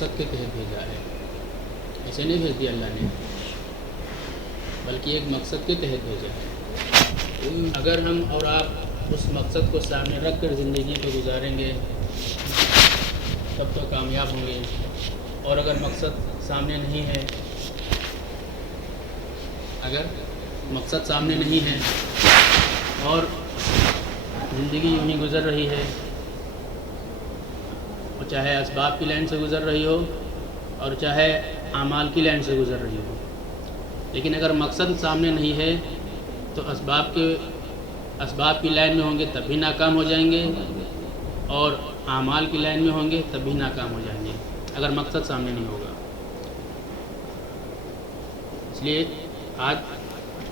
مقصد کے تحت بھیجا ہے. ایسے نہیں بھیج دیا اللہ نے، بلکہ ایک مقصد کے تحت بھیجا ہے. اگر ہم اور آپ اس مقصد کو سامنے رکھ کر زندگی کو گزاریں گے تب تو کامیاب ہوں گے، اور اگر مقصد سامنے نہیں ہے، اگر مقصد سامنے نہیں ہے اور زندگی یوں ہی گزر رہی ہے، اور چاہے اسباب کی لائن سے گزر رہی ہو اور چاہے اعمال کی لائن سے گزر رہی ہو، لیکن اگر مقصد سامنے نہیں ہے تو اسباب کی لائن میں ہوں گے تب بھی ناکام ہو جائیں گے، اور اعمال کی لائن میں ہوں گے تب بھی ناکام ہو جائیں گے اگر مقصد سامنے نہیں ہوگا. اس لیے آج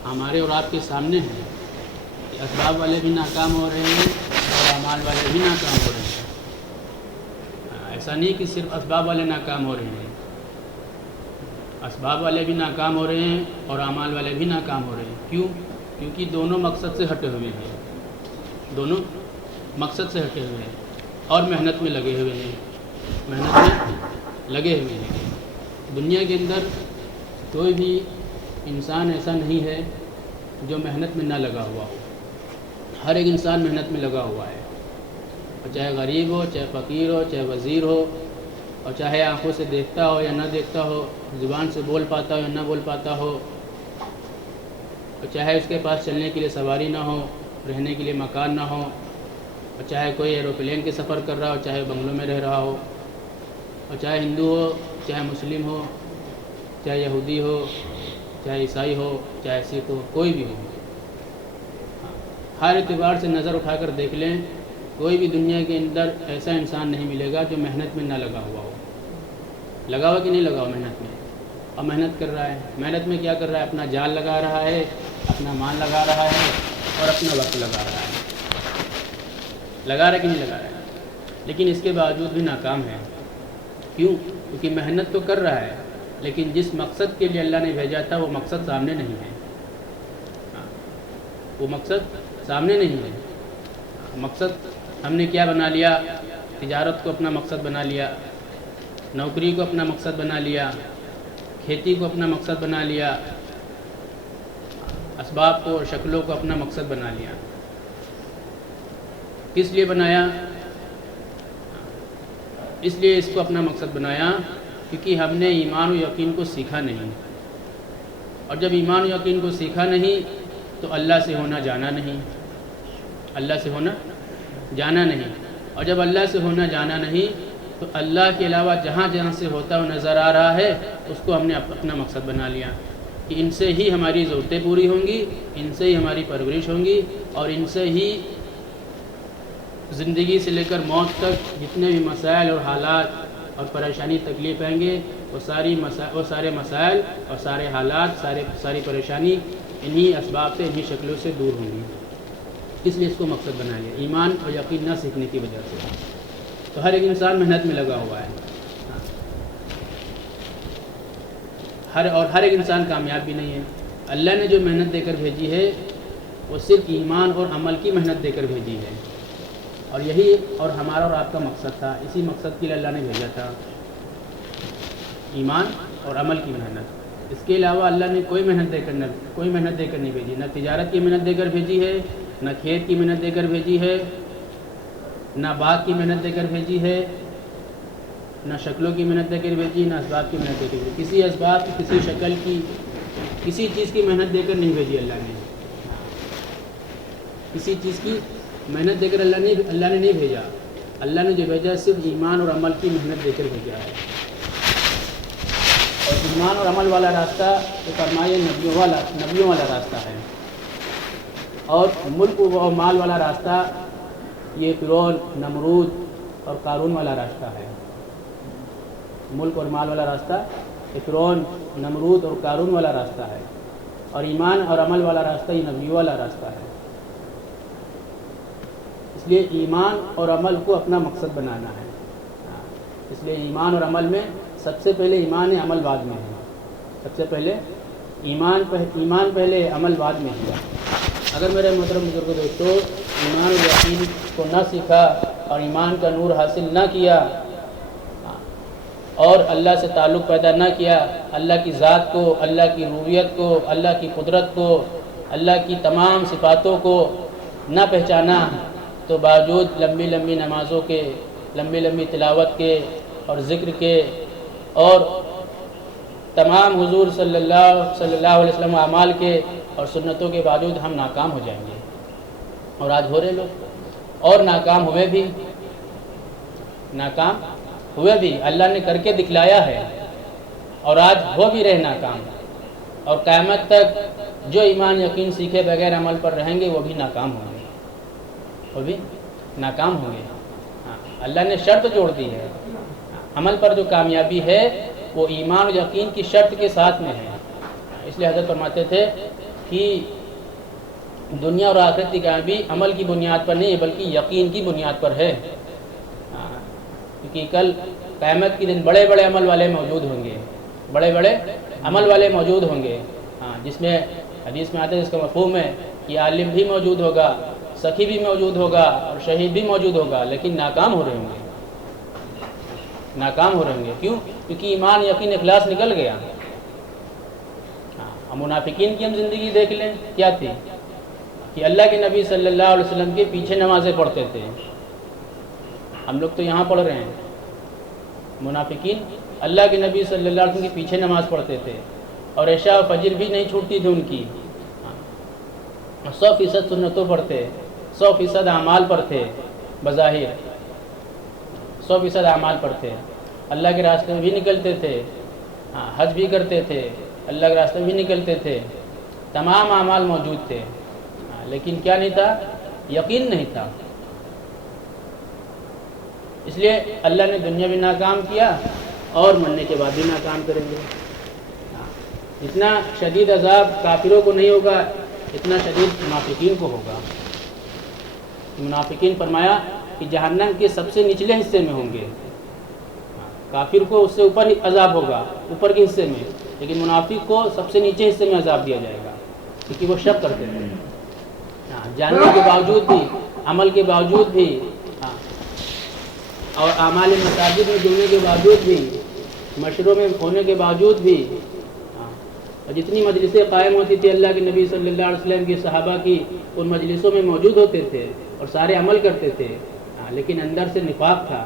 ہمارے اور آپ کے سامنے ہے کہ اسباب والے بھی ناکام ہو رہے ہیں اور اعمال والے بھی ناکام ہو رہے ہیں. ایسا نہیں کہ صرف اسباب والے ناکام ہو رہے ہیں، اسباب والے بھی ناکام ہو رہے ہیں اور اعمال والے بھی ناکام ہو رہے ہیں. کیوں؟ کیونکہ دونوں مقصد سے ہٹے ہوئے ہیں، دونوں مقصد سے ہٹے ہوئے ہیں اور محنت میں لگے ہوئے ہیں، محنت میں لگے ہوئے ہیں. دنیا کے اندر کوئی بھی انسان ایسا نہیں ہے جو محنت میں نہ لگا ہوا ہو. ہر ایک انسان محنت میں لگا ہوا ہے، اور چاہے غریب ہو، چاہے فقیر ہو، چاہے وزیر ہو، اور چاہے آنکھوں سے دیکھتا ہو یا نہ دیکھتا ہو، زبان سے بول پاتا ہو یا نہ بول پاتا ہو، اور چاہے اس کے پاس چلنے کے لیے سواری نہ ہو، رہنے کے لیے مکان نہ ہو، اور چاہے کوئی ایروپلین کے سفر کر رہا ہو، چاہے بنگلوں میں رہ رہا ہو، اور چاہے ہندو ہو، چاہے مسلم ہو، چاہے یہودی ہو، چاہے عیسائی ہو، چاہے سکھ ہو، کوئی بھی ہو. ہر اعتبار سے نظر اٹھا کر دیکھ لیں، کوئی بھی دنیا کے اندر ایسا انسان نہیں ملے گا جو محنت میں نہ لگا ہوا ہو. لگا ہوا کہ نہیں لگا ہوا محنت میں؟ اور محنت کر رہا ہے. محنت میں کیا کر رہا ہے؟ اپنا جان لگا رہا ہے، اپنا مال لگا رہا ہے اور اپنا وقت لگا رہا ہے. لگا رہا ہے کہ نہیں لگا رہا ہے؟ لیکن اس کے باوجود بھی ناکام ہے. کیوں؟ کیونکہ محنت تو کر رہا ہے لیکن جس مقصد کے لیے اللہ نے بھیجا تھا وہ مقصد سامنے نہیں ہے. وہ مقصد سامنے نہیں ہے. مقصد ہم نے کیا بنا لیا؟ تجارت کو اپنا مقصد بنا لیا، نوکری کو اپنا مقصد بنا لیا، کھیتی کو اپنا مقصد بنا لیا، اسباب کو اور شکلوں کو اپنا مقصد بنا لیا. کس لیے بنایا؟ اس لیے اس کو اپنا مقصد بنایا کیونکہ ہم نے ایمان و یقین کو سیکھا نہیں، اور جب ایمان و یقین کو سیکھا نہیں تو اللہ سے ہونا جانا نہیں، اللہ سے ہونا جانا نہیں. اور جب اللہ سے ہونا جانا نہیں تو اللہ کے علاوہ جہاں جہاں سے ہوتا ہوا نظر آ رہا ہے اس کو ہم نے اپنا مقصد بنا لیا کہ ان سے ہی ہماری ضرورتیں پوری ہوں گی، ان سے ہی ہماری پرورش ہوں گی، اور ان سے ہی زندگی سے لے کر موت تک جتنے بھی مسائل اور حالات اور پریشانی تکلیف آئیں گے وہ سارے مسائل اور سارے حالات، ساری پریشانی انہی اسباب سے، انہی شکلوں سے دور ہوں گی. اس لیے اس کو مقصد بنا لیا، ایمان اور یقین نہ سیکھنے کی وجہ سے. تو ہر ایک انسان محنت میں لگا ہوا ہے، ہر ایک انسان کامیاب بھی نہیں ہے. اللہ نے جو محنت دے کر بھیجی ہے وہ صرف ایمان اور عمل کی محنت دے کر بھیجی ہے، اور یہی اور ہمارا اور آپ کا مقصد تھا. اسی مقصد کے لیے اللہ نے بھیجا تھا، ایمان اور عمل کی محنت. اس کے علاوہ اللہ نے کوئی محنت دے کر نہیں بھیجی. نہ تجارت کی محنت دے کر بھیجی ہے، نہ کھیت کی محنت دے کر بھیجی ہے، نہ باغ کی محنت دے کر بھیجی ہے، نہ شکلوں کی محنت دے کر بھیجی، نہ اسباب کی محنت دے کر بھیجی. کسی اسباب کی، کسی شکل کی، کسی چیز کی محنت دے کر نہیں بھیجی اللہ نے. کسی چیز کی محنت دے کر اللہ نے نہیں بھیجا. اللہ نے جو بھیجا صرف ایمان اور عمل کی محنت دے کر بھیجا ہے. اور ایمان اور عمل والا راستہ تو فرمائے نبیوں والا راستہ ہے، اور ملک و مال والا راستہ یہ فرعون، نمرود اور قارون والا راستہ ہے. ملک اور مال والا راستہ یہ فرعون، نمرود اور قارون والا راستہ ہے، اور ایمان اور عمل والا راستہ یہ نبیوں والا راستہ ہے. اس لیے ایمان اور عمل کو اپنا مقصد بنانا ہے. اس لیے ایمان اور عمل میں سب سے پہلے ایمان ہے، عمل بعد میں ہے. سب سے پہلے ایمان پہلے، عمل بعد میں ہے. اگر میرے محترم بزرگوں دوستو ایمان و یقین کو نہ سیکھا اور ایمان کا نور حاصل نہ کیا اور اللہ سے تعلق پیدا نہ کیا، اللہ کی ذات کو، اللہ کی ربوبیت کو، اللہ کی قدرت کو، اللہ کی تمام صفاتوں کو نہ پہچانا، تو باوجود لمبی لمبی نمازوں کے، لمبی لمبی تلاوت کے اور ذکر کے اور تمام حضور صلی اللہ علیہ وسلم اعمال کے اور سنتوں کے باوجود ہم ناکام ہو جائیں گے۔ اور آج ہو رہے لوگ، اور ناکام ہوئے بھی، ناکام ہوئے بھی، اللہ نے کر کے دکھلایا ہے، اور آج ہو بھی رہے ناکام، اور قیامت تک جو ایمان یقین سیکھے بغیر عمل پر رہیں گے وہ بھی ناکام ہوں گے، وہ بھی ناکام ہوں گے۔ اللہ نے شرط جوڑ دی ہے، عمل پر جو کامیابی ہے وہ ایمان و یقین کی شرط کے ساتھ میں ہے۔ اس لیے حضرت فرماتے تھے کہ دنیا اور آخرت کی کامیابی عمل کی بنیاد پر نہیں ہے بلکہ یقین کی بنیاد پر ہے، کیونکہ کل قیامت کے دن بڑے بڑے عمل والے موجود ہوں گے، بڑے بڑے عمل والے موجود ہوں گے، جس میں حدیث میں آتا ہے، جس کا مفہوم ہے کہ عالم بھی موجود ہوگا، سخی بھی موجود ہوگا اور شہید بھی موجود ہوگا، لیکن ناکام ہو رہے ہوں گے، ناکام ہو رہے ہوں گے۔ کیوں؟ کیونکہ ایمان یقین اخلاص نکل گیا۔ منافقین کی ہم زندگی دیکھ لیں، کیا تھی کہ اللہ کے نبی صلی اللہ علیہ وسلم کے پیچھے نمازیں پڑھتے تھے۔ ہم لوگ تو یہاں پڑھ رہے ہیں، منافقین اللہ کے نبی صلی اللہ علیہ وسلم کے پیچھے نماز پڑھتے تھے، اور عشاء و فجر بھی نہیں چھوٹتی تھی ان کی، 100% سنتوں پر تھے، 100% اعمال پر تھے، بظاہر 100% اعمال پر تھے، اللہ کے راستے میں بھی نکلتے تھے، حج بھی کرتے تھے، اللہ کے راستے میں بھی نکلتے تھے، تمام اعمال موجود تھے، لیکن کیا نہیں تھا؟ یقین نہیں تھا۔ اس لیے اللہ نے دنیا بھی ناکام کیا اور مرنے کے بعد بھی ناکام کریں گے۔ اتنا شدید عذاب کافروں کو نہیں ہوگا، اتنا شدید منافقین کو ہوگا۔ منافقین فرمایا کہ جہنم کے سب سے نچلے حصے میں ہوں گے، کافر کو اس سے اوپر عذاب ہوگا، اوپر کے حصے میں، لیکن منافق کو سب سے نیچے حصے میں عذاب دیا جائے گا، کیونکہ وہ شک کرتے تھے، جاننے کے باوجود بھی، عمل کے باوجود بھی، اور اعمال مساجد میں جڑنے کے باوجود بھی، مشوروں میں ہونے کے باوجود بھی، اور جتنی مجلسیں قائم ہوتی تھی اللہ کے نبی صلی اللہ علیہ وسلم کی، صحابہ کی، ان مجلسوں میں موجود ہوتے تھے اور سارے عمل کرتے تھے، لیکن اندر سے نفاق تھا،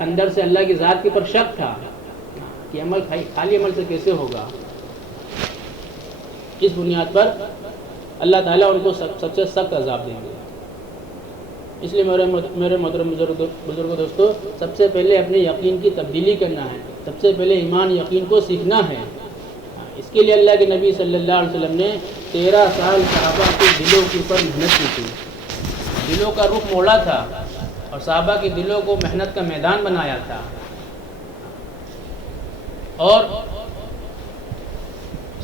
اندر سے اللہ کی ذات کے پر شک تھا کہ عمل خالی عمل سے کیسے ہوگا۔ اس بنیاد پر اللہ تعالیٰ ان کو سب سے سخت عذاب دیں گے۔ اس لیے میرے محترم بزرگوں دوستو، سب سے پہلے اپنے یقین کی تبدیلی کرنا ہے، سب سے پہلے ایمان یقین کو سیکھنا ہے۔ اس کے لیے اللہ کے نبی صلی اللہ علیہ وسلم نے 13 سال صحابہ کے دلوں کے اوپر محنت کی تھی، دلوں کا رخ موڑا تھا اور صحابہ کے دلوں کو محنت کا میدان بنایا تھا، اور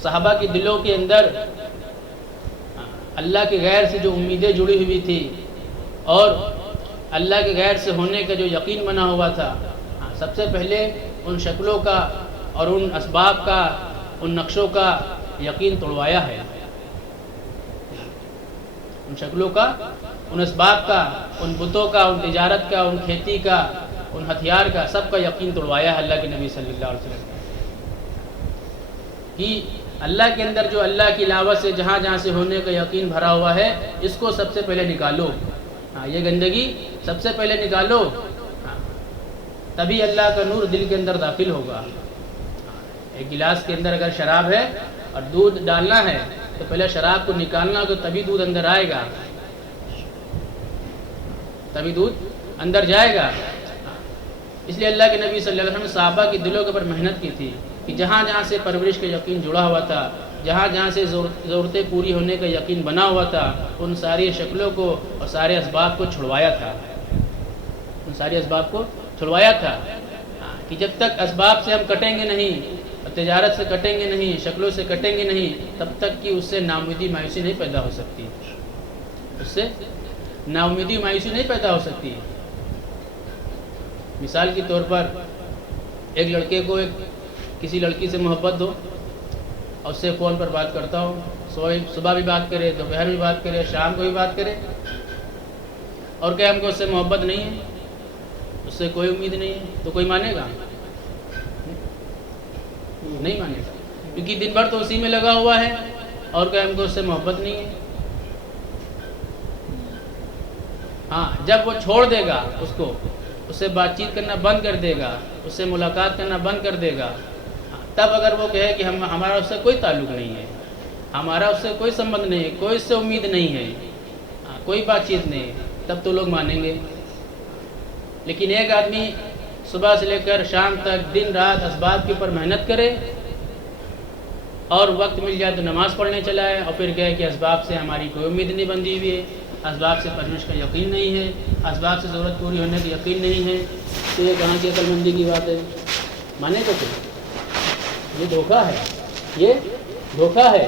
صحابہ کے دلوں کے اندر اللہ کے غیر سے جو امیدیں جڑی ہوئی تھی اور اللہ کے غیر سے ہونے کا جو یقین بنا ہوا تھا، سب سے پہلے ان شکلوں کا اور ان اسباب کا، ان نقشوں کا یقین توڑوایا ہے، ان شکلوں کا، ان اسباب کا، ان بتوں کا، ان تجارت کا، ان کھیتی کا، ان ہتھیار کا، سب کا یقین توڑوایا ہے اللہ کے نبی صلی اللہ علیہ وسلم کہ اللہ کے اندر جو اللہ کی علاوہ سے جہاں جہاں سے ہونے کا یقین بھرا ہوا ہے، اس کو سب سے پہلے نکالو، یہ گندگی سب سے پہلے نکالو، تبھی اللہ کا نور دل کے اندر داخل ہوگا۔ ایک گلاس کے اندر اگر شراب ہے اور دودھ ڈالنا ہے تو پہلے شراب کو نکالنا تو تبھی دودھ اندر آئے گا، تبھی دودھ اندر جائے گا۔ اس لیے اللہ کے نبی صلی اللہ علیہ وسلم نے صحابہ کے دلوں کے اوپر محنت کی تھی کہ جہاں جہاں سے پرورش کا یقین جڑا ہوا تھا، جہاں جہاں سے ضرورتیں پوری ہونے کا یقین بنا ہوا تھا، ان ساری شکلوں کو اور سارے اسباب کو چھڑوایا تھا، ان سارے اسباب کو چھڑوایا تھا کہ جب تک اسباب سے ہم کٹیں گے نہیں، تجارت سے کٹیں گے نہیں، شکلوں سے کٹیں گے نہیں، تب تک کہ اس سے ناامیدی مایوسی نہیں پیدا ہو سکتی، اس سے ناامیدی مایوسی نہیں پیدا ہو سکتی۔ مثال کے طور پر ایک لڑکے کو کسی لڑکی سے محبت دو اور اس سے فون پر بات کرتا ہو، صبح بھی بات کرے، دوپہر بھی بات کرے، شام کو بھی بات کرے، اور کہ ہم کو اس سے محبت نہیں ہے، اس سے کوئی امید نہیں ہے، تو کوئی مانے گا؟ نہیں مانے گا، کیونکہ دن بھر تو اسی میں لگا ہوا ہے اور کہ ہم کو اس سے محبت نہیں ہے۔ ہاں جب وہ چھوڑ دے گا اس سے بات چیت کرنا بند کر دے گا، اس سے ملاقات کرنا بند کر دے گا، تب اگر وہ کہے کہ ہمارا اس سے کوئی تعلق نہیں ہے، ہمارا اس سے کوئی سمبند نہیں ہے، کوئی اس سے امید نہیں ہے، کوئی بات چیت نہیں، تب تو لوگ مانیں گے۔ لیکن ایک آدمی صبح سے لے کر شام تک دن رات اسباب کے اوپر محنت کرے اور وقت مل جائے تو نماز پڑھنے چلا ہے اور پھر کہے کہ اسباب سے ہماری کوئی امید نہیں بندھی ہوئی ہے، اسباب سے پرورش کا یقین نہیں ہے، اسباب سے ضرورت پوری ہونے کا یقین نہیں ہے، تو یہ کہاں کی عقل مندی کی بات ہے؟ مانے تو یہ دھوکہ ہے، یہ دھوکہ ہے۔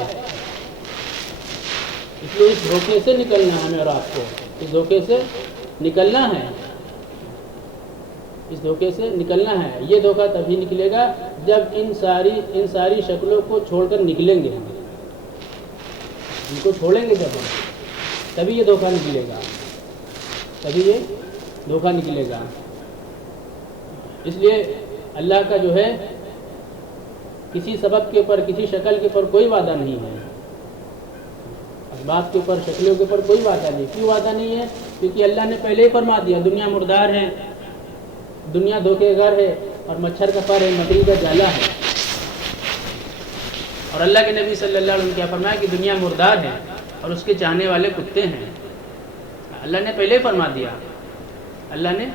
اس لیے اس دھوکے سے نکلنا ہے ہمیں اور آپ کو، اس دھوکے سے نکلنا ہے، اس دھوکے سے نکلنا ہے۔ یہ دھوکہ تبھی نکلے گا جب ان ساری شکلوں کو چھوڑ کر نکلیں گے، ان کو چھوڑیں گے جب ہم، تبھی یہ دھوکہ نکلے گا، تبھی یہ دھوکہ نکلے گا۔ اس لیے اللہ کا جو ہے کسی سبب کے اوپر، کسی شکل کے اوپر کوئی وعدہ نہیں ہے، اسباب کے اوپر، شکلوں کے اوپر کوئی وعدہ نہیں۔ کیوں وعدہ نہیں ہے؟ کیونکہ اللہ نے پہلے ہی فرما دیا دنیا مردار ہے، دنیا دھوکے گھر ہے اور مچھر کا پر ہے، مکڑی کا جالا ہے۔ اور اللہ کے نبی صلی اللہ علیہ وسلم کیا فرمایا کہ دنیا مردار ہے اور اس کے چاہنے والے کتے ہیں۔ اللہ نے پہلے ہی فرما دیا، اللہ نے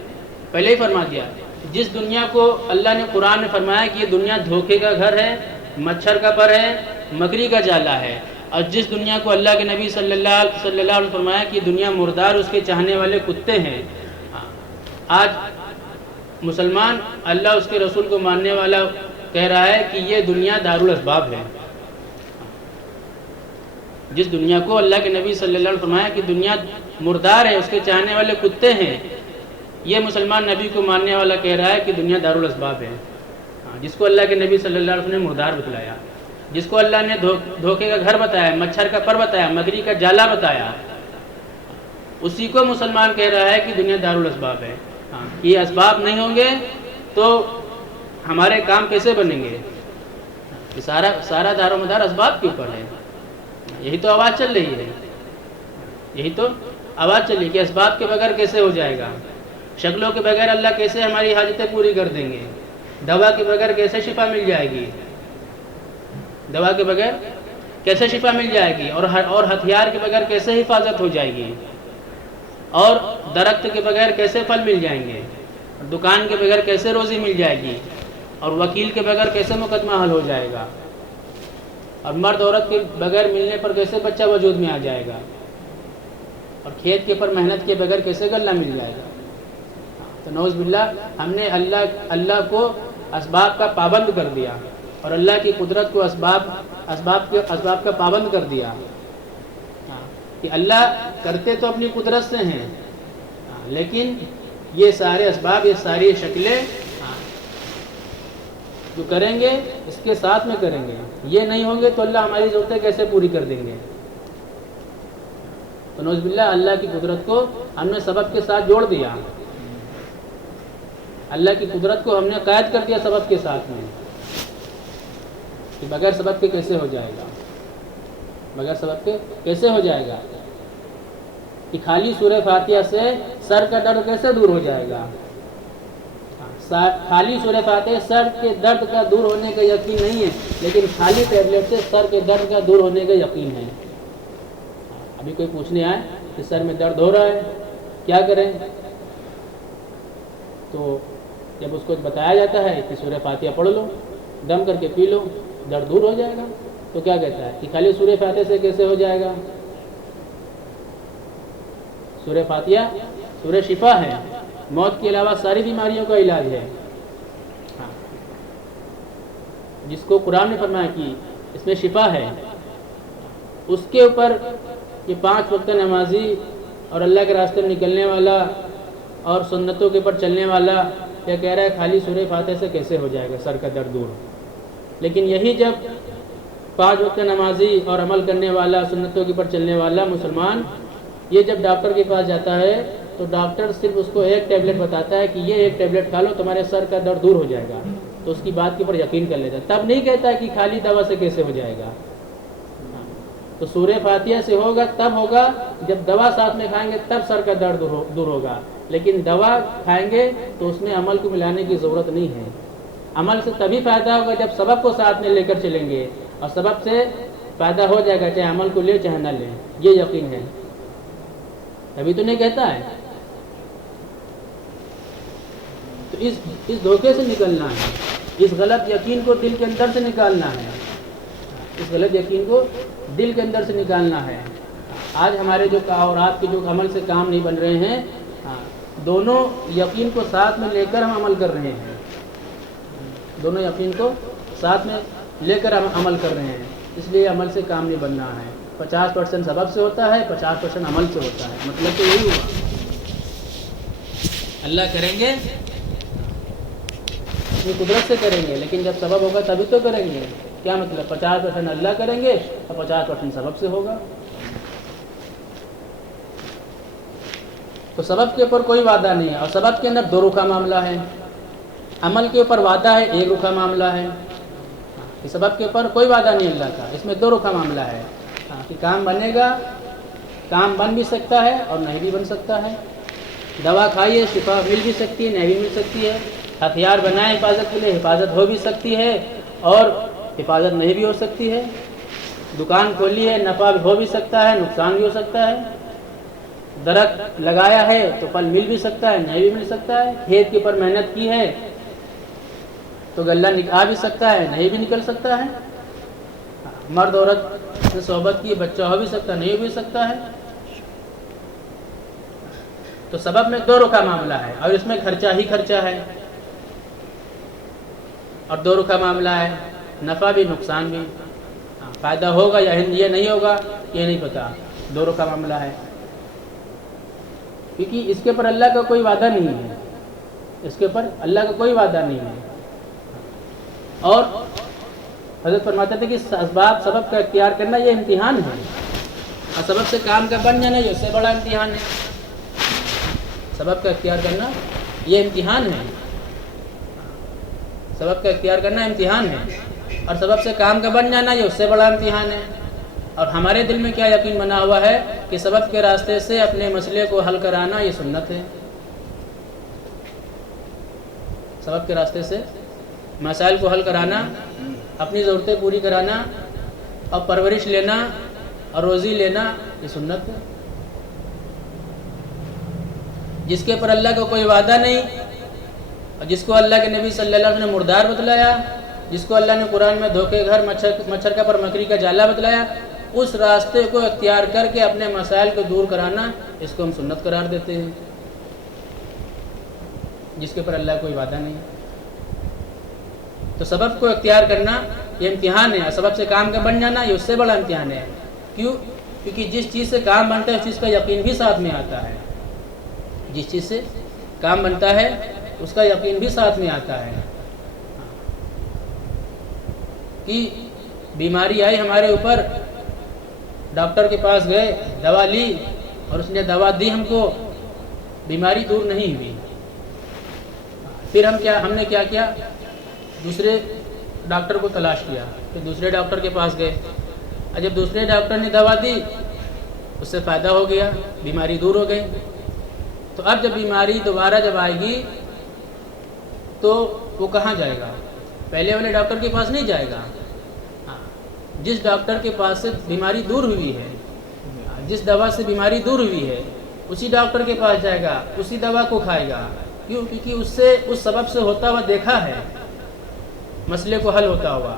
پہلے ہی فرما دیا۔ جس دنیا کو اللہ نے قرآن میں فرمایا کہ یہ دنیا دھوکے کا گھر ہے، مچھر کا پر ہے، مکڑی کا جالا ہے، اور جس دنیا کو اللہ کے نبی صلی اللہ علیہ وسلم فرمایا کہ دنیا مردار، اس کے چاہنے والے کتے ہیں، آج مسلمان اللہ اس کے رسول کو ماننے والا کہہ رہا ہے کہ یہ دنیا دارالاسباب ہے۔ جس دنیا کو اللہ کے نبی صلی اللہ علیہ وسلم فرمایا کہ دنیا مردار ہے، اس کے چاہنے والے کتے ہیں، یہ مسلمان نبی کو ماننے والا کہہ رہا ہے کہ دنیا دارالاسباب ہے۔ جس کو اللہ کے نبی صلی اللہ علیہ وسلم نے مردار بتلایا، جس کو اللہ نے دھوکے کا گھر بتایا، مچھر کا پر بتایا، مکڑی کا جالا بتایا، اسی کو مسلمان کہہ رہا ہے کہ دنیا دارالاسباب ہے۔ یہ اسباب نہیں ہوں گے تو ہمارے کام کیسے بنیں گے؟ سارا دار و مدار اسباب کے اوپر ہے۔ یہی تو آواز چل رہی ہے، یہی تو آواز چل رہی ہے کہ اسباب کے بغیر کیسے ہو جائے گا، شکلوں کے بغیر اللہ کیسے ہماری حاجتیں پوری کر دیں گے، دوا کے بغیر کیسے شفا مل جائے گی، دوا کے بغیر کیسے شفا مل جائے گی، اور ہتھیار کے بغیر کیسے حفاظت ہو جائے گی، اور درخت کے بغیر کیسے پھل مل جائیں گے، دکان کے بغیر کیسے روزی مل جائے گی، اور وکیل کے بغیر کیسے مقدمہ حل ہو جائے گا، اور مرد عورت کے بغیر ملنے پر کیسے بچہ وجود میں آ جائے گا، اور کھیت کے پر محنت کے بغیر کیسے غلہ مل جائے گا۔ تو نعوذ باللہ ہم نے اللہ کو اسباب کا پابند کر دیا، اور اللہ کی قدرت کو اسباب کا پابند کر دیا، کہ اللہ کرتے تو اپنی قدرت سے ہیں، لیکن یہ سارے اسباب، یہ ساری شکلیں جو کریں گے اس کے ساتھ میں کریں گے، یہ نہیں ہوں گے تو اللہ ہماری ضرورتیں کیسے پوری کر دیں گے؟ تو نعوذ باللہ اللہ کی قدرت کو ہم نے سبب کے ساتھ جوڑ دیا، اللہ کی قدرت کو ہم نے قید کر دیا سبب کے ساتھ میں، کہ بغیر سبب کے کیسے ہو جائے گا، بغیر سبب کے کیسے ہو جائے گا، کہ خالی سورہ فاتحہ سے سر کا درد کیسے دور ہو جائے گا؟ خالی سورہ فاتحہ سر کے درد کا دور ہونے کا یقین نہیں ہے، لیکن خالی ٹیبلٹ سے سر کے درد کا دور ہونے کا یقین ہے۔ ابھی کوئی پوچھنے آئے کہ سر میں درد ہو رہا ہے کیا کریں، تو جب اس کو بتایا جاتا ہے کہ سورہ فاتحہ پڑھ لو، دم کر کے پی لو، درد دور ہو جائے گا، تو کیا کہتا ہے کہ خالی سورہ فاتحہ سے کیسے ہو جائے گا؟ سورہ فاتحہ سورہ شفا ہے، موت کے علاوہ ساری بیماریوں کا علاج ہے، جس کو قرآن نے فرمایا کہ اس میں شفا ہے، اس کے اوپر یہ 5 وقت نمازی اور اللہ کے راستے میں نکلنے والا اور سنتوں کے اوپر چلنے والا کیا کہہ رہا ہے خالی سورہ فاتحہ سے کیسے ہو جائے گا سر کا درد دور؟ لیکن یہی جب 5 وقت نمازی اور عمل کرنے والا، سنتوں کے اوپر چلنے والا مسلمان یہ جب ڈاکٹر کے پاس جاتا ہے تو ڈاکٹر صرف اس کو ایک ٹیبلٹ بتاتا ہے کہ یہ ایک ٹیبلٹ کھا لو تمہارے سر کا درد دور ہو جائے گا، تو اس کی بات کے اوپر یقین کر لیتا ہے، تب نہیں کہتا ہے کہ خالی دوا سے کیسے ہو جائے گا۔ تو سورہ فاتحہ سے ہوگا تب ہوگا جب دوا ساتھ میں کھائیں گے، تب سر کا درد دور ہوگا، لیکن دوا کھائیں گے تو اس میں عمل کو ملانے کی ضرورت نہیں ہے۔ عمل سے تبھی فائدہ ہوگا جب سبب کو ساتھ میں لے کر چلیں گے، اور سبب سے فائدہ ہو جائے گا چاہے عمل کو لے چاہے نہ لیں، یہ یقین ہے۔ ابھی تو نہیں کہتا ہے۔ تو اس دھوکے سے نکلنا ہے، اس غلط یقین کو دل کے اندر سے نکالنا ہے، اس غلط یقین کو دل کے اندر سے نکالنا ہے۔ آج ہمارے جو اور آپ کے جو عمل سے کام نہیں بن رہے ہیں، دونوں یقین کو ساتھ میں لے کر ہم عمل کر رہے ہیں، دونوں یقین کو ساتھ میں لے کر ہم عمل کر رہے ہیں، اس لیے عمل سے کام نہیں بن رہا ہے۔ 50% سبب سے ہوتا ہے، 50% عمل سے ہوتا ہے۔ مطلب تو یہی ہوا، اللہ کریں گے اپنی قدرت سے کریں گے، لیکن جب سبب ہوگا تبھی تو کریں گے۔ کیا مطلب؟ 50% اللہ کریں گے اور 50% سبب سے ہوگا۔ تو سبب کے اوپر کوئی وعدہ نہیں ہے، اور سبب کے اندر دو رخا معاملہ ہے۔ عمل کے اوپر وعدہ ہے، ایک رخا معاملہ ہے۔ سبب کے اوپر کوئی وعدہ نہیں اللہ کا، اس میں دو رخا معاملہ ہے کہ کام بنے گا، کام بن بھی سکتا ہے اور نہیں بھی بن سکتا ہے۔ دوا کھائیے، شفا مل بھی سکتی ہے، نہیں بھی مل سکتی ہے۔ ہتھیار بنائیں حفاظت کے لیے، حفاظت ہو بھی سکتی ہے اور حفاظت نہیں بھی ہو سکتی ہے۔ دکان کھولی ہے، نفع ہو بھی سکتا ہے، نقصان بھی ہو سکتا ہے۔ درخت لگایا ہے تو پھل مل بھی سکتا ہے، نہیں بھی مل سکتا ہے۔ کھیت کے اوپر محنت کی ہے تو غلہ آ بھی سکتا ہے، نہیں بھی نکل سکتا ہے۔ مرد عورت سے صحبت کی، بچہ ہو بھی سکتا ہے، نہیں بھی سکتا ہے۔ تو سبب میں دو رخا معاملہ ہے، اور اس میں خرچہ ہی خرچہ ہے، اور دو رخا معاملہ ہے، نفع بھی نقصان بھی۔ فائدہ ہوگا یا یہ نہیں ہوگا یہ نہیں پتا، دو رخا معاملہ ہے، کیونکہ اس کے اوپر اللہ کا کوئی وعدہ نہیں ہے، اس کے اوپر اللہ کا کوئی وعدہ نہیں ہے۔ اور حضرت فرماتے تھے کہ اسباب سبب کا اختیار کرنا یہ امتحان ہے، اور سبب سے کام کا بن جانا یہ اس سے بڑا امتحان ہے۔ سبب کا اختیار کرنا یہ امتحان ہے، سبب کا اختیار کرنا امتحان ہے، اور سبب سے کام کا بن جانا یہ اس سے بڑا امتحان ہے۔ اور ہمارے دل میں کیا یقین بنا ہوا ہے کہ سبب کے راستے سے اپنے مسئلے کو حل کرانا یہ سنت ہے۔ سبب کے راستے سے مسائل کو حل کرانا، اپنی ضرورتیں پوری کرانا اور پرورش لینا اور روزی لینا یہ سنت ہے۔ جس کے پر اللہ کا کوئی وعدہ نہیں، اور جس کو اللہ کے نبی صلی اللہ علیہ وسلم نے مردار بتلایا، جس کو اللہ نے قرآن میں دھوکے گھر، مچھر کا پر مکری کا جالا بتلایا، اس راستے کو اختیار کر کے اپنے مسائل کو دور کرانا اس کو ہم سنت قرار دیتے ہیں، جس کے پر اللہ کوئی وعدہ نہیں۔ تو سبب کو اختیار کرنا یہ امتحان ہے، اور سبب سے کام کا بن جانا یہ اس سے بڑا امتحان ہے۔ کیوں؟ کیونکہ جس چیز سے کام بنتا ہے اس چیز کا یقین بھی ساتھ میں آتا ہے، جس چیز سے کام بنتا ہے اس کا یقین بھی ساتھ میں آتا ہے کہ بیماری آئی ہمارے اوپر، ڈاکٹر کے پاس گئے، دوا لی اور اس نے دوا دی ہم کو، بیماری دور نہیں ہوئی۔ پھر ہم نے کیا کیا؟ دوسرے ڈاکٹر کو تلاش کیا، پھر دوسرے ڈاکٹر کے پاس گئے، اور جب دوسرے ڈاکٹر نے دوا دی اس سے فائدہ ہو گیا، بیماری دور ہو گئی۔ تو اب جب بیماری دوبارہ جب آئے گی تو وہ کہاں جائے گا؟ پہلے والے ڈاکٹر کے پاس نہیں جائے گا، جس ڈاکٹر کے پاس سے بیماری دور ہوئی ہے، جس دوا سے بیماری دور ہوئی ہے اسی ڈاکٹر کے پاس جائے گا، اسی دوا کو کھائے گا۔ کیوں؟ کیونکہ اس سبب سے ہوتا ہوا دیکھا ہے، مسئلے کو حل ہوتا ہوا،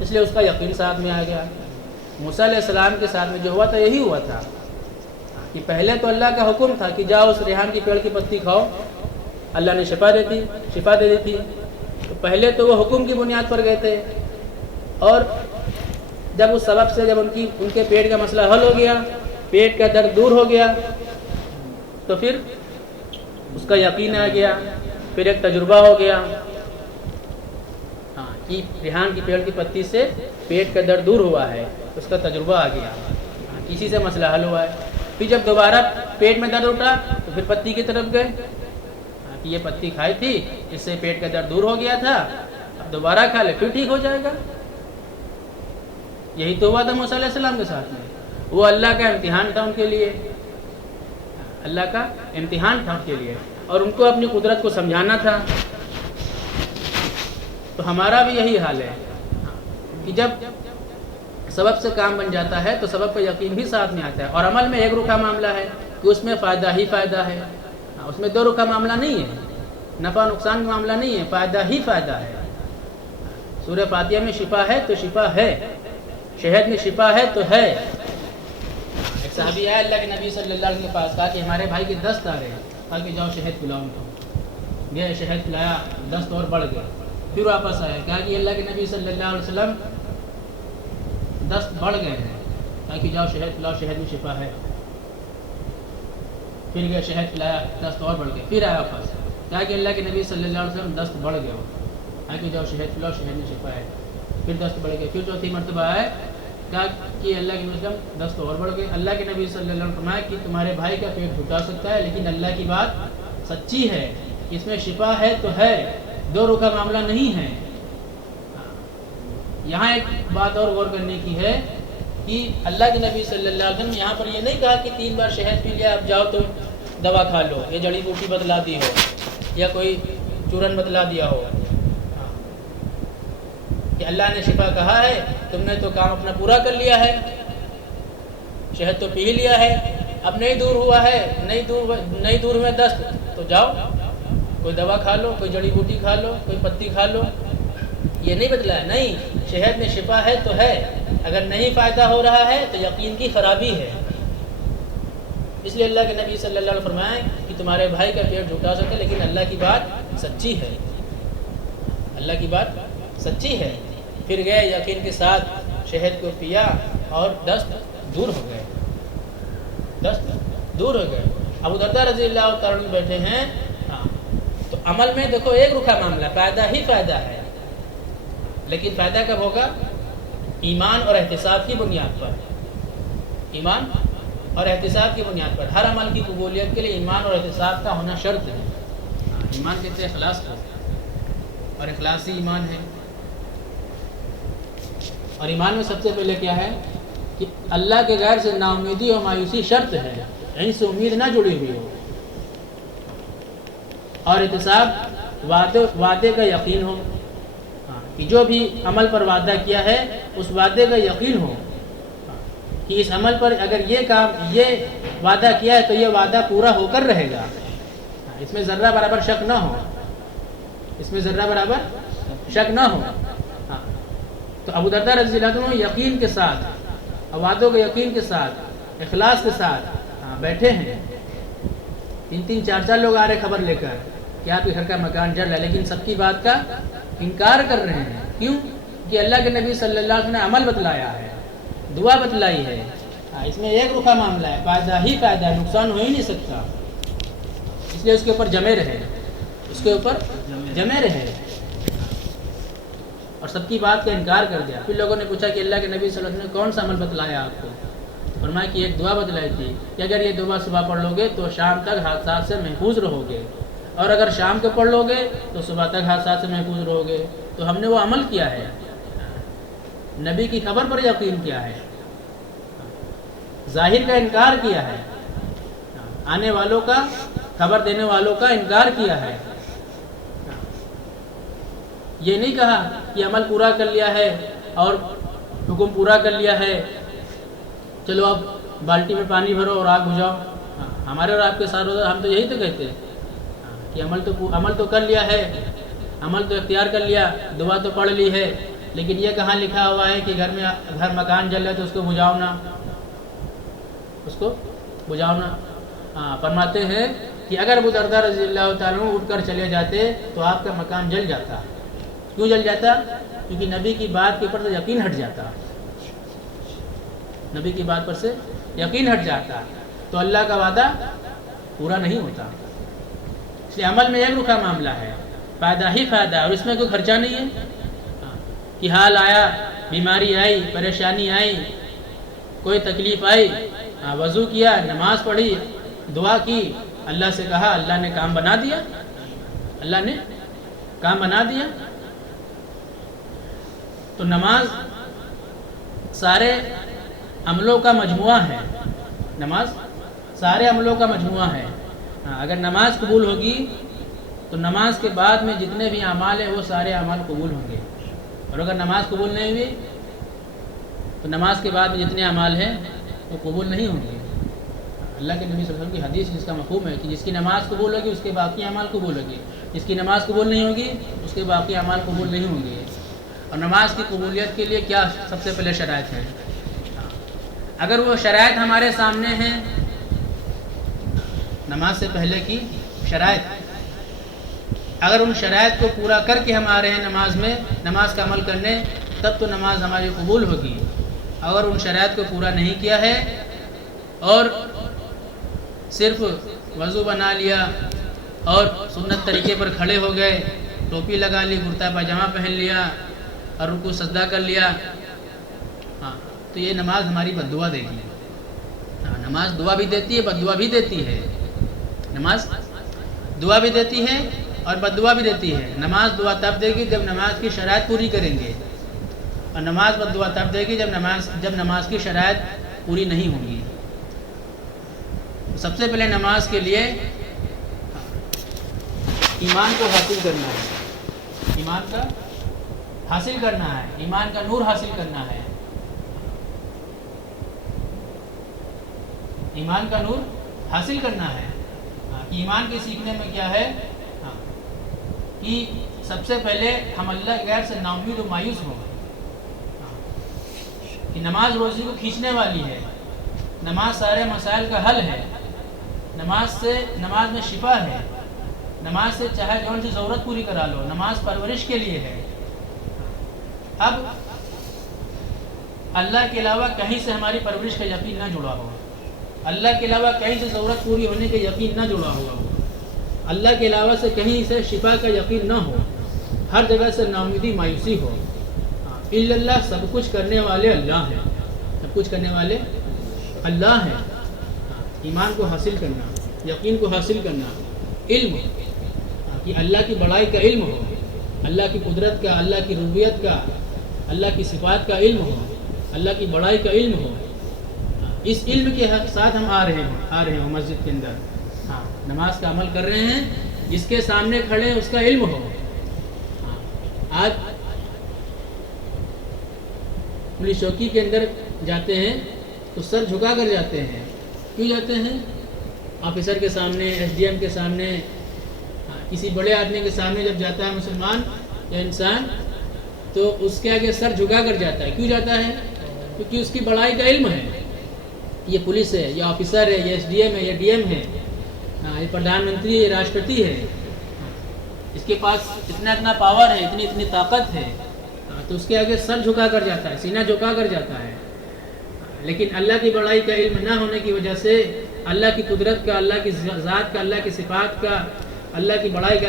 اس لیے اس کا یقین ساتھ میں آ گیا۔ موسیٰ علیہ السلام کے ساتھ میں جو ہوا تھا یہی ہوا تھا کہ پہلے تو اللہ کا حکم تھا کہ جاؤ اس ریحان کی پیڑ کی پتی کھاؤ، اللہ نے شفا دے دی تھی۔ تو پہلے تو وہ حکم کی بنیاد پر گئے تھے، اور جب اس سبب سے جب ان کے پیٹ کا مسئلہ حل ہو گیا، پیٹ کا درد دور ہو گیا، تو پھر اس کا یقین آ گیا، پھر ایک تجربہ ہو گیا کہ ریحان کی پیڑ کی پتی سے پیٹ کا درد دور ہوا ہے، اس کا تجربہ آ گیا، اسی سے مسئلہ حل ہوا ہے۔ پھر جب دوبارہ پیٹ میں درد اٹھا تو پھر پتی کی طرف گئے کہ یہ پتی کھائی تھی، اس سے پیٹ کا درد دور ہو گیا تھا، دوبارہ کھا لے پھر ٹھیک ہو جائے گا۔ یہی تو ہوا تھا موسیٰ علیہ السلام کے ساتھ میں، وہ اللہ کا امتحان تھا ان کے لیے، اللہ کا امتحان تھا ان کے لیے، اور ان کو اپنی قدرت کو سمجھانا تھا۔ تو ہمارا بھی یہی حال ہے کہ جب سبب سے کام بن جاتا ہے تو سبب کا یقین بھی ساتھ میں آتا ہے، اور عمل میں ایک رخا معاملہ ہے کہ اس میں فائدہ ہی فائدہ ہے، اس میں دو رخا معاملہ نہیں ہے، نفع نقصان کا معاملہ نہیں ہے، فائدہ ہی فائدہ ہے۔ سورہ فاتحہ میں شفا ہے تو شفا ہے، شہد میں شفا ہے تو ہے۔ ایک صحابی آیا اللہ کے نبی صلی اللہ علیہ وسلم کے پاس، کہا کہ ہمارے بھائی کے دست آ رہے ہیں، کہا کہ جاؤ شہد پلاؤ ان کو، گئے شہد پلایا، دست اور بڑھ گئے، پھر واپس آیا، کہا کہ اللہ کے نبی صلی اللہ علیہ وسلم دست بڑھ گئے ہیں، کہا کہ جاؤ شہد پلاؤ، شہد میں شفا ہے، پھر گئے شہد پلایا، دست اور بڑھ گئے، پھر آیا واپس، کہا کہ اللہ کے نبی صلی اللہ علیہ وسلم دست بڑھ گئے ہو، کہا کہ جاؤ شہد پلاؤ، شہد میں شفا ہے، پھر دست بڑھ گئے، پھر چوتھی مرتبہ آئے، کہا کہ اللہ کے نبی صلی اللہ علیہ وسلم دست اور بڑھ گئے، اللہ کے نبی صلی اللہ علیہ وسلم فرمایا کہ تمہارے بھائی کا پیٹ جھکا سکتا ہے لیکن اللہ کی بات سچی ہے، اس میں شفا ہے تو ہے، دو رخا معاملہ نہیں ہے۔ یہاں ایک بات اور غور کرنے کی ہے کہ اللہ کے نبی صلی اللہ علیہ وسلم یہاں پر یہ نہیں کہا کہ 3 بار شہد پی لیا اب جاؤ تم دوا کھا لو، یہ جڑی بوٹی بتلا دی ہو یا کوئی چورن بتلا دیا ہو، کہ اللہ نے شفا کہا ہے تم نے تو کام اپنا پورا کر لیا ہے، شہد تو پی لیا ہے، اب نہیں دور ہوا ہے، نہیں دور ہوئے دست تو جاؤ کوئی دوا کھا لو، کوئی جڑی بوٹی کھا لو، کوئی پتی کھا لو، یہ نہیں بتلایا، نہیں، شہد میں شفا ہے تو ہے، اگر نہیں فائدہ ہو رہا ہے تو یقین کی خرابی ہے۔ اس لیے اللہ کے نبی صلی اللہ علیہ وسلم فرمائے کہ تمہارے بھائی کا پیٹ جھکا سکے لیکن اللہ کی بات سچی ہے، اللہ کی بات سچی ہے۔ پھر گئے یقین کے ساتھ شہد کو پیا اور دست دور ہو گئے، دست دور ہو گئے۔ ابو درداء رضی اللہ تعالیٰ عنہ بیٹھے ہیں، تو عمل میں دیکھو ایک رخا معاملہ، فائدہ ہی فائدہ ہے، لیکن فائدہ کب ہوگا؟ ایمان اور احتساب کی بنیاد پر، ایمان اور احتساب کی بنیاد پر۔ ہر عمل کی قبولیت کے لیے ایمان اور احتساب کا ہونا شرط ہے۔ ایمان کہتے ہیں اخلاص کو، اور اخلاص ہی ایمان ہے۔ اور ایمان میں سب سے پہلے کیا ہے کہ اللہ کے غیر سے نا امیدی اور مایوسی شرط ہے، یہیں سے امید نہ جڑی ہوئی ہو، اور احتساب وعدے کا یقین ہو کہ جو بھی عمل پر وعدہ کیا ہے اس وعدے کا یقین ہو کہ اس عمل پر اگر یہ وعدہ کیا ہے تو یہ وعدہ پورا ہو کر رہے گا، اس میں ذرہ برابر شک نہ ہو، اس میں ذرہ برابر شک نہ ہو۔ تو ابو درداء رضی اللہ عنہ یقین کے ساتھ، وعدوں کے یقین کے ساتھ، اخلاص کے ساتھ بیٹھے ہیں۔ 3 4 لوگ آ رہے خبر لے کر کہ آپ کے گھر کا مکان جل ہے، لیکن سب کی بات کا انکار کر رہے ہیں، کیوں؟ کہ اللہ کے نبی صلی اللہ علیہ وسلم نے عمل بتلایا ہے، دعا بتلائی ہے، اس میں ایک رخا معاملہ ہے، فائدہ ہی فائدہ ہے، نقصان ہو ہی نہیں سکتا، اس لیے اس کے اوپر جمے رہے، اس کے اوپر جمے رہے، اور سب کی بات کا انکار کر دیا۔ پھر لوگوں نے پوچھا کہ اللہ کے نبی صلی اللہ علیہ وسلم نے کون سا عمل بتلایا آپ کو؟ فرمایا کہ ایک دعا بتلائی تھی کہ اگر یہ دعا صبح پڑھ لو گے تو شام تک حادثات سے محفوظ رہو گے، اور اگر شام کو پڑھ لو گے تو صبح تک حادثات سے محفوظ رہو گے۔ تو ہم نے وہ عمل کیا ہے، نبی کی خبر پر یقین کیا ہے، ظاہر کا انکار کیا ہے، آنے والوں کا، خبر دینے والوں کا انکار کیا ہے۔ یہ نہیں کہا کہ عمل پورا کر لیا ہے اور حکم پورا کر لیا ہے، چلو اب بالٹی میں پانی بھرو اور آگ بجھاؤ۔ ہمارے اور آپ کے ساتھ ہم تو یہی تو کہتے ہیں کہ عمل تو کر لیا ہے، عمل تو اختیار کر لیا، دعا تو پڑھ لی ہے، لیکن یہ کہاں لکھا ہوا ہے کہ گھر مکان جل ہے تو اس کو بجھاؤ نا، اس کو بجھاؤ نا۔ فرماتے ہیں کہ اگر ابو درداء رضی اللہ تعالیٰ عنہ اٹھ کر چلے جاتے تو آپ کا مکان جل جاتا۔ کیوں جل جاتا؟ کیونکہ نبی کی بات کے اوپر سے یقین ہٹ جاتا، نبی کی بات پر سے یقین ہٹ جاتا تو اللہ کا وعدہ پورا نہیں ہوتا۔ اس لیے عمل میں ایک رخا معاملہ ہے، فائدہ ہی فائدہ ہے، اور اس میں کوئی خرچہ نہیں ہے کہ حال آیا، بیماری آئی، پریشانی آئی، کوئی تکلیف آئی، وضو کیا، نماز پڑھی، دعا کی، اللہ سے کہا، اللہ نے کام بنا دیا، اللہ نے کام بنا دیا۔ تو نماز سارے عملوں کا مجموعہ ہے، نماز سارے عملوں کا مجموعہ ہے۔ اگر نماز قبول ہوگی تو نماز کے بعد میں جتنے بھی اعمال ہیں وہ سارے اعمال قبول ہوں گے، اور اگر نماز قبول نہیں ہوئی تو نماز کے بعد میں جتنے اعمال ہیں وہ قبول نہیں ہوں گے۔ اللہ کے نبی صلی اللہ علیہ وسلم کی حدیث جس کا مفہوم ہے کہ جس کی نماز قبول ہوگی اس کے باقی اعمال قبول ہوگی، جس کی نماز قبول نہیں ہوگی اس کے باقی اعمال قبول نہیں ہوں گے۔ اور نماز کی قبولیت کے لیے کیا سب سے پہلے شرائط ہیں؟ اگر وہ شرائط ہمارے سامنے ہیں، نماز سے پہلے کی شرائط، اگر ان شرائط کو پورا کر کے ہم آ رہے ہیں نماز میں، نماز کا عمل کرنے، تب تو نماز ہماری قبول ہوگی۔ اگر ان شرائط کو پورا نہیں کیا ہے اور صرف وضو بنا لیا اور سنت طریقے پر کھڑے ہو گئے، ٹوپی لگا لی، کرتا پاجامہ پہن لیا اور رکوع سجدہ کر لیا، تو یہ نماز ہماری بد دعا دے گی۔ نماز دعا بھی دیتی ہے، بد دعا بھی دیتی ہے۔ نماز دعا بھی دیتی ہے اور بد دعا بھی دیتی ہے۔ نماز دعا تب دے گی جب نماز کی شرائط پوری کریں گے، اور نماز بد دعا تب دے گی جب نماز کی شرائط پوری نہیں ہوں گی۔ سب سے پہلے نماز کے لیے ایمان کو حاصل کرنا ہے، ایمان کا حاصل کرنا ہے، ایمان کا نور حاصل کرنا ہے۔ ایمان کا نور حاصل کرنا ہے۔ ایمان کے سیکھنے میں کیا ہے کہ سب سے پہلے ہم اللہ کے غیر سے نا امید و مایوس ہوں، کہ نماز روزی کو کھینچنے والی ہے، نماز سارے مسائل کا حل ہے، نماز میں شفا ہے، نماز سے چاہے جون سی ضرورت پوری کرا لو، نماز پرورش کے لیے ہے۔ اب اللہ کے علاوہ کہیں سے ہماری پرورش کا یقین نہ جڑا ہو، اللہ کے علاوہ کہیں سے ضرورت پوری ہونے کا یقین نہ جڑا ہوا ہو، اللہ کے علاوہ سے کہیں سے شفا کا یقین نہ ہو، ہر جگہ سے نا امیدی مایوسی ہو۔ الا اللہ، سب کچھ کرنے والے اللہ ہیں، سب کچھ کرنے والے اللہ ہیں۔ ایمان کو حاصل کرنا، یقین کو حاصل کرنا، علم کہ اللہ کی بڑائی کا علم ہو، اللہ کی قدرت کا، اللہ کی ربوبیت کا، اللہ کی صفات کا علم ہو، اللہ کی بڑائی کا علم ہو۔ اس علم کے ساتھ ہم آ رہے ہیں مسجد کے اندر، نماز کا عمل کر رہے ہیں، جس کے سامنے کھڑے ہیں اس کا علم ہو۔ آج پولیس چوکی کے اندر جاتے ہیں تو سر جھکا کر جاتے ہیں، کیوں جاتے ہیں؟ آفیسر کے سامنے، ایس ڈی ایم کے سامنے، کسی بڑے آدمی کے سامنے جب جاتا ہے مسلمان یا انسان تو اس کے آگے سر جھکا کر جاتا ہے۔ کیوں جاتا ہے؟ کیونکہ اس کی بڑائی کا علم ہے، یہ پولیس ہے، یہ آفیسر ہے، یہ ایس ڈی ایم ہے، یہ ڈی ایم ہے، یہ پردھان منتری ہے، یہ راشٹرپتی ہے، اس کے پاس اتنا پاور ہے، اتنی طاقت ہے، تو اس کے آگے سر جھکا کر جاتا ہے، سینہ جھکا کر جاتا ہے۔ لیکن اللہ کی بڑائی کا علم نہ ہونے کی وجہ سے، اللہ کی قدرت کا، اللہ کی ذات کا، اللہ کی صفات کا، اللہ کی بڑائی کا،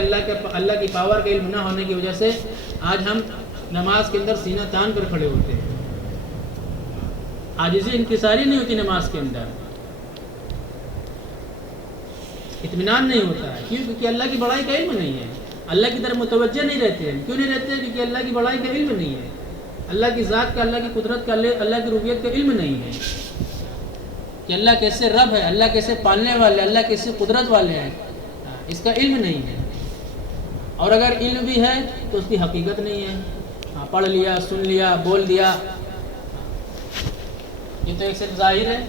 اللہ کی پاور کا علم نہ ہونے کی وجہ سے آج ہم نماز کے اندر سینہ تان کر کھڑے ہوتے ہیں، عاجزی انکساری نہیں ہوتی نماز کے اندر، اطمینان نہیں ہوتا ہے۔ کیوں؟ کیونکہ اللہ کی بڑائی کا علم نہیں ہے، اللہ کی طرف متوجہ نہیں رہتے ہیں۔ کیوں نہیں رہتے ہیں؟ کیونکہ اللہ کی بڑائی کا علم نہیں ہے، اللہ کی ذات کا، اللہ کی قدرت کا، اللہ کی ربوبیت کا علم نہیں ہے کہ اللہ کیسے رب ہے، اللہ کیسے پالنے والے، اللہ کیسے قدرت والے ہیں، اس کا علم نہیں ہے۔ اور اگر علم بھی ہے تو اس کی حقیقت نہیں ہے، پڑھ لیا، سن لیا، بول دیا، یہ تو ایک صرف ظاہر ہے،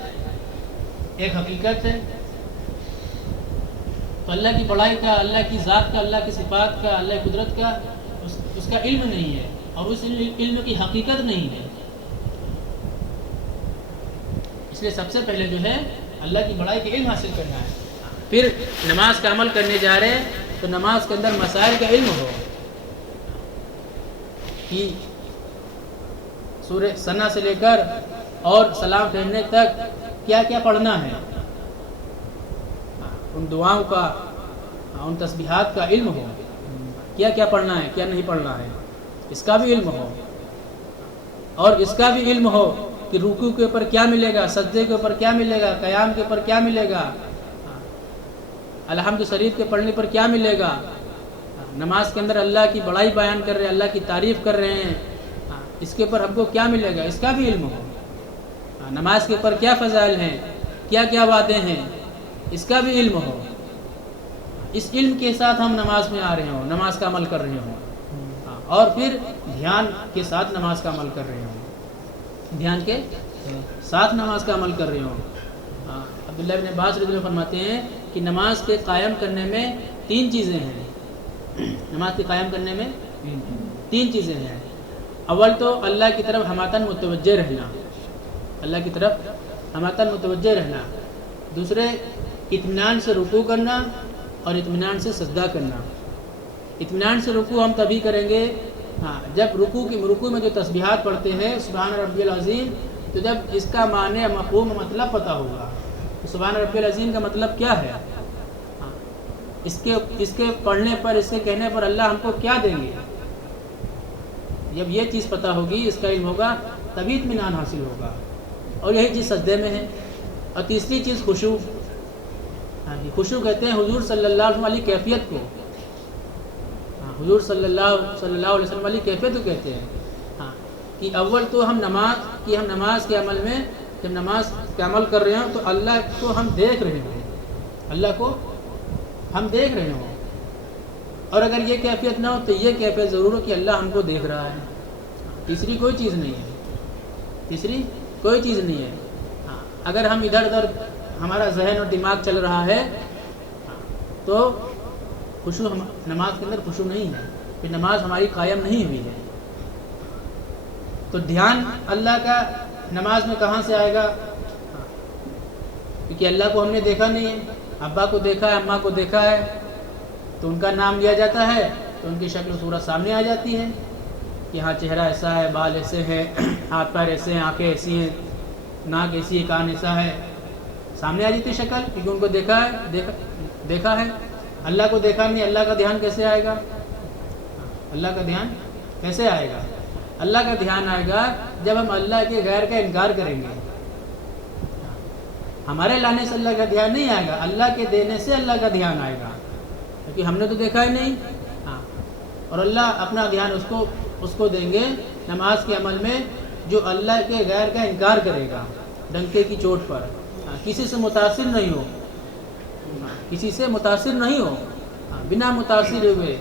ایک حقیقت ہے۔ تو اللہ کی بڑائی کا، اللہ کی ذات کا، اللہ کی صفات کا، اللہ کی قدرت کا اس کا علم نہیں ہے، اور اس علم کی حقیقت نہیں ہے۔ اس لیے سب سے پہلے جو ہے اللہ کی بڑائی کا علم حاصل کرنا ہے۔ پھر نماز کا عمل کرنے جا رہے ہیں تو نماز کے اندر مسائل کا علم ہو، کہ سورہ ثنا سے لے کر اور سلام پھیرنے تک کیا کیا پڑھنا ہے، ان دعاؤں کا، ان تسبیحات کا علم ہو، کیا کیا پڑھنا ہے، کیا نہیں پڑھنا ہے، اس کا بھی علم ہو۔ اور اس کا بھی علم ہو کہ رکوع کے اوپر کیا ملے گا، سجدے کے اوپر کیا ملے گا، قیام کے اوپر کیا ملے گا، الحمد شریف کے پڑھنے پر کیا ملے گا۔ نماز کے اندر اللہ کی بڑائی بیان کر رہے ہیں، اللہ کی تعریف کر رہے ہیں، اس کے اوپر ہم کو کیا ملے گا اس کا بھی علم ہو، نماز کے اوپر کیا فضائل ہیں، کیا کیا وعدے ہیں، اس کا بھی علم ہو، اس علم کے ساتھ ہم نماز میں آ رہے ہوں، نماز کا عمل کر رہے ہوں، اور پھر دھیان کے ساتھ نماز کا عمل کر رہے ہوں، دھیان کے ساتھ نماز کا عمل کر رہے ہوں۔ عبداللہ بن عباس رضی اللہ عنہ فرماتے ہیں کہ نماز کے قائم کرنے میں 3 چیزیں ہیں، نماز کے قائم کرنے میں 3 چیزیں ہیں۔ اول تو اللہ کی طرف ہماتن متوجہ رہنا، اللہ کی طرف ہماتن متوجہ رہنا۔ دوسرے اطمینان سے رکوع کرنا اور اطمینان سے سجدہ کرنا۔ اطمینان سے رکوع ہم تبھی کریں گے جب رکوع میں جو تسبیحات پڑھتے ہیں سبحان ربی العظیم، تو جب اس کا معنی مفہوم مطلب پتہ ہوگا، سبحان ربی العظیم کا مطلب کیا ہے، اس کے پڑھنے پر، اس کے کہنے پر اللہ ہم کو کیا دیں گے، جب یہ چیز پتہ ہوگی، اس کا علم ہوگا، تبھی اطمینان حاصل ہوگا، اور یہی چیز سجدے میں ہے۔ اور تیسری چیز خشوع، خشوع کہتے ہیں حضور صلی اللہ علیہ وسلم والی کیفیت کو، حضور صلی اللہ علیہ وسلم والی کیفیت کو کہتے ہیں کہ اول تو ہم نماز کے عمل میں، جب نماز کا عمل کر رہے ہوں تو اللہ کو ہم دیکھ رہے ہوں، اللہ کو ہم دیکھ رہے ہوں، اور اگر یہ کیفیت نہ ہو تو یہ کیفیت ضرور ہو کہ اللہ ہم کو دیکھ رہا ہے، تیسری کوئی چیز نہیں ہے، تیسری کوئی چیز نہیں ہے۔ اگر ہم ادھر ادھر ہمارا ذہن اور دماغ چل رہا ہے تو خشوع، نماز کے اندر خشوع نہیں ہے، پھر نماز ہماری قائم نہیں ہوئی ہے۔ تو دھیان اللہ کا نماز میں کہاں سے آئے گا، کیونکہ اللہ کو ہم نے دیکھا نہیں ہے، ابا کو دیکھا ہے، اماں کو دیکھا ہے، تو ان کا نام لیا جاتا ہے تو ان کی شکل و صورت سامنے آ جاتی ہے کہ ہاں چہرہ ایسا ہے، بال ایسے ہیں، ہاتھ پیر ایسے ہیں، آنکھیں ایسی ہیں، ناک ایسی ہے، کان ایسا ہے، سامنے آ جاتی ہے شکل، کیونکہ ان کو دیکھا ہے۔ اللہ کو دیکھا نہیں، اللہ کا دھیان کیسے آئے گا، اللہ کا دھیان کیسے آئے گا؟ اللہ کا دھیان آئے گا جب ہم اللہ کے غیر کا انکار کریں گے، ہمارے لانے سے اللہ کا دھیان نہیں آئے گا، اللہ کے دینے سے اللہ کا دھیان آئے گا، کیونکہ ہم نے تو دیکھا ہی نہیں، اور اللہ اپنا دھیان اس کو دیں گے نماز کے عمل میں جو اللہ کے غیر کا انکار کرے گا، ڈنکے کی چوٹ پر، کسی سے متاثر نہیں ہو، کسی سے متاثر نہیں ہو، بنا متاثر ہوئے،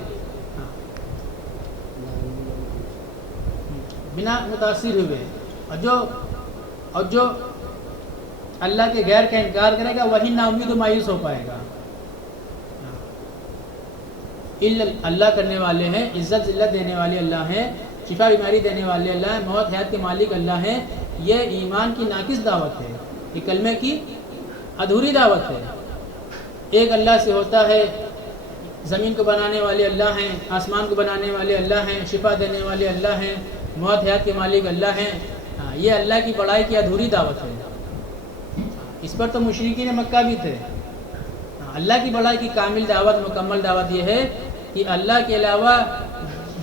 بنا متاثر ہوئے، اور جو اللہ کے غیر کا انکار کرے گا وہی نا امید و مایوس ہو پائے گا۔ اللہ کرنے والے ہیں، عزت ذلت دینے والے اللہ ہیں، شفا بیماری دینے والے اللہ ہیں، موت حیات کے مالک اللہ ہیں۔ یہ ایمان کی ناقص دعوت ہے، یہ کلمے کی ادھوری دعوت ہے۔ ایک اللہ سے ہوتا ہے، زمین کو بنانے والے اللہ ہیں، آسمان کو بنانے والے اللہ ہیں، شفا دینے والے اللہ ہیں، موت حیات کے مالک اللہ ہیں۔ یہ اللہ کی بڑائی کی ادھوری دعوت ہے، اس پر تو مشرکین مکہ بھی تھے۔ اللہ کی بڑائی کی کامل دعوت، مکمل دعوت یہ ہے کہ اللہ کے علاوہ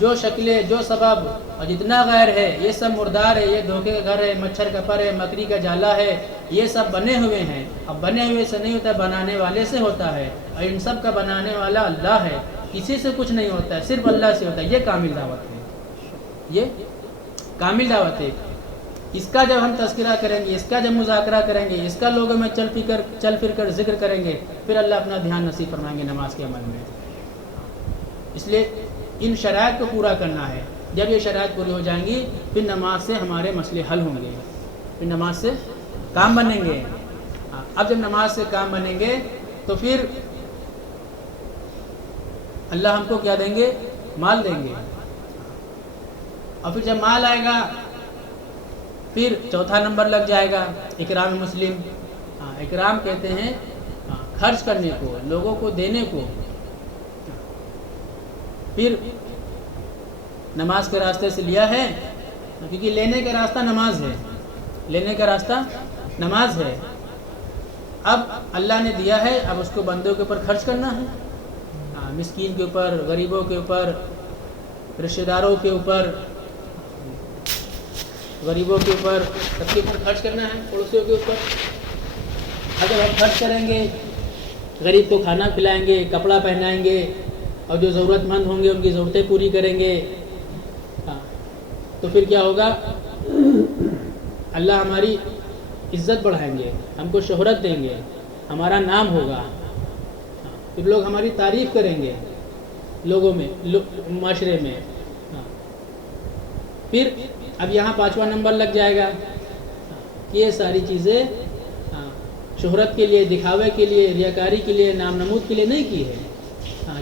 جو شکلیں، جو سبب اور جتنا غیر ہے یہ سب مردار ہے، یہ دھوکے کا گھر ہے، مچھر کا پر ہے، مکری کا جالا ہے، یہ سب بنے ہوئے ہیں۔ اب بنے ہوئے سے نہیں ہوتا، بنانے والے سے ہوتا ہے، اور ان سب کا بنانے والا اللہ ہے، کسی سے کچھ نہیں ہوتا ہے، صرف اللہ سے ہوتا ہے۔ یہ کامل دعوت ہے، یہ کامل دعوت ہے۔ اس کا جب ہم تذکرہ کریں گے، اس کا جب مذاکرہ کریں گے، اس کا لوگوں میں چل پھر کر ذکر کریں گے، پھر اللہ اپنا دھیان نصیب فرمائیں گے نماز کے عمل میں۔ اس لیے ان شرائط کو پورا کرنا ہے۔ جب یہ شرائط پوری ہو جائیں گی پھر نماز سے ہمارے مسئلے حل ہوں گے، پھر نماز سے کام بنیں گے۔ اب جب نماز سے کام بنیں گے تو پھر اللہ ہم کو کیا دیں گے؟ مال دیں گے، اور پھر جب مال آئے گا پھر چوتھا نمبر لگ جائے گا اکرام مسلم۔ اکرام کہتے ہیں خرچ کرنے کو، لوگوں کو دینے کو۔ پھر نماز کے راستے سے لیا ہے، کیونکہ لینے کا راستہ نماز ہے، لینے کا راستہ نماز ہے۔ اب اللہ نے دیا ہے، اب اس کو بندوں کے اوپر خرچ کرنا ہے، مسکین کے اوپر، غریبوں کے اوپر، رشتہ داروں کے اوپر، غریبوں کے اوپر، سب کے اوپر خرچ کرنا ہے، پڑوسیوں کے اوپر۔ اگر ہم خرچ کریں گے، غریب کو کھانا کھلائیں گے، کپڑا پہنائیں گے، اور جو ضرورت مند ہوں گے ان کی ضرورتیں پوری کریں گے، تو پھر کیا ہوگا؟ اللہ ہماری عزت بڑھائیں گے، ہم کو شہرت دیں گے، ہمارا نام ہوگا، پھر لوگ ہماری تعریف کریں گے لوگوں میں، معاشرے میں۔ پھر اب یہاں 5واں نمبر لگ جائے گا کہ یہ ساری چیزیں شہرت کے لیے، دکھاوے کے لیے، ریاکاری کے لیے، نام نمود کے لیے نہیں کی ہے،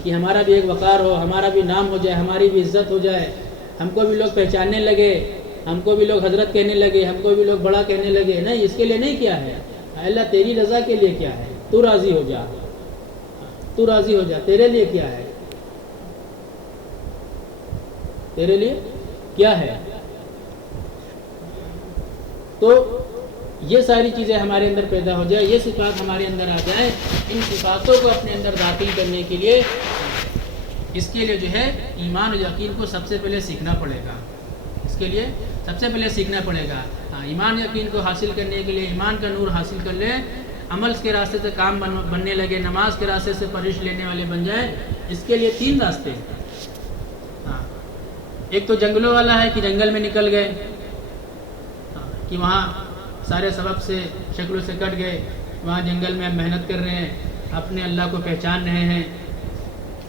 کہ ہمارا بھی ایک وقار ہو، ہمارا بھی نام ہو جائے، ہماری بھی عزت ہو جائے، ہم کو بھی لوگ پہچاننے لگے، ہم کو بھی لوگ حضرت کہنے لگے، ہم کو بھی لوگ بڑا کہنے لگے۔ نہیں، اس کے لیے نہیں کیا ہے اللہ، تیری رضا کے لیے کیا ہے، تو راضی ہو جا، تو راضی ہو جا، تیرے لیے کیا ہے، تیرے لیے کیا ہے۔ تو یہ ساری چیزیں ہمارے اندر پیدا ہو جائے، یہ صفات ہمارے اندر آ جائیں۔ ان صفاتوں کو اپنے اندر داخل کرنے کے لیے، اس کے لیے جو ہے ایمان و یقین کو سب سے پہلے سیکھنا پڑے گا، اس کے لیے سب سے پہلے سیکھنا پڑے گا۔ ایمان یقین کو حاصل کرنے کے لیے ایمان کا نور حاصل کر لیں، عمل کے راستے سے کام بننے لگے، نماز کے راستے سے پرورش لینے والے بن جائیں۔ اس کے لیے 3 راستے ہیں۔ ایک تو جنگلوں والا ہے کہ جنگل میں نکل گئے، کہ وہاں سارے سبب سے شکلوں سے کٹ گئے، وہاں جنگل میں محنت کر رہے ہیں، اپنے اللہ کو پہچان رہے ہیں،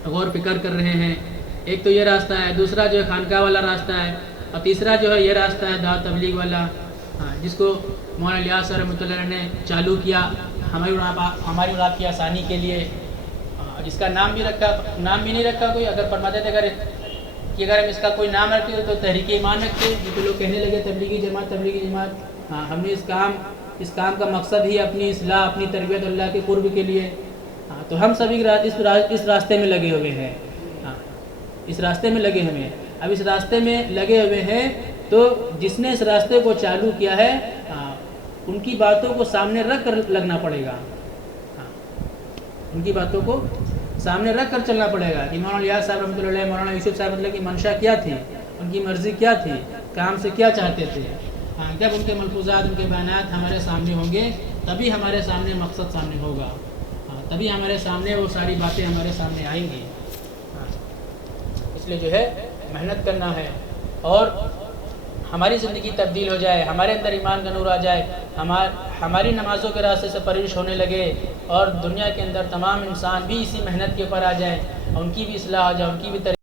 غور فکر کر رہے ہیں۔ ایک تو یہ راستہ ہے، دوسرا جو ہے خانقاہ والا راستہ ہے، اور تیسرا جو ہے یہ راستہ ہے دعوت تبلیغ والا، جس کو مولانا الیاس رحمۃ اللہ علیہ نے چالو کیا ہماری اور آپ کی آسانی کے لیے، جس کا نام بھی نہیں رکھا کوئی۔ اگر فرماتے تھے کہ اگر ہم اس کا کوئی نام رکھتے تو تحریک ایمان رکھتے، جو لوگ کہنے لگے تبلیغی جماعت، تبلیغی جماعت۔ ہم نے اس کام کا مقصد ہی اپنی اصلاح، اپنی تربیت اللہ کے قرب کے لیے، تو ہم سبھی اس راستے میں لگے ہوئے ہیں، اس راستے میں لگے ہوئے ہیں۔ اب اس راستے میں لگے ہوئے ہیں تو جس نے اس راستے کو چالو کیا ہے، ان کی باتوں کو سامنے رکھ کر لگنا پڑے گا، ان کی باتوں کو سامنے رکھ کر چلنا پڑے گا۔ مولانا الیاس صاحب رحمۃ اللہ علیہ، مولانا یوسف صاحب رحمۃ اللہ کی منشا کیا تھی، ان کی مرضی کیا تھی، کام سے کیا چاہتے تھے، جب ان کے ملفوظات، ان کے بیانات ہمارے سامنے ہوں گے تبھی ہمارے سامنے مقصد سامنے ہوگا، تبھی ہمارے سامنے وہ ساری باتیں ہمارے سامنے آئیں گی۔ اس لیے جو ہے محنت کرنا ہے، اور ہماری زندگی تبدیل ہو جائے، ہمارے اندر ایمان کا نور آ جائے، ہماری نمازوں کے راستے سے پرورش ہونے لگے، اور دنیا کے اندر تمام انسان بھی اسی محنت کے اوپر آ جائے، اور ان کی بھی اصلاح ہو جائے، ان کی بھی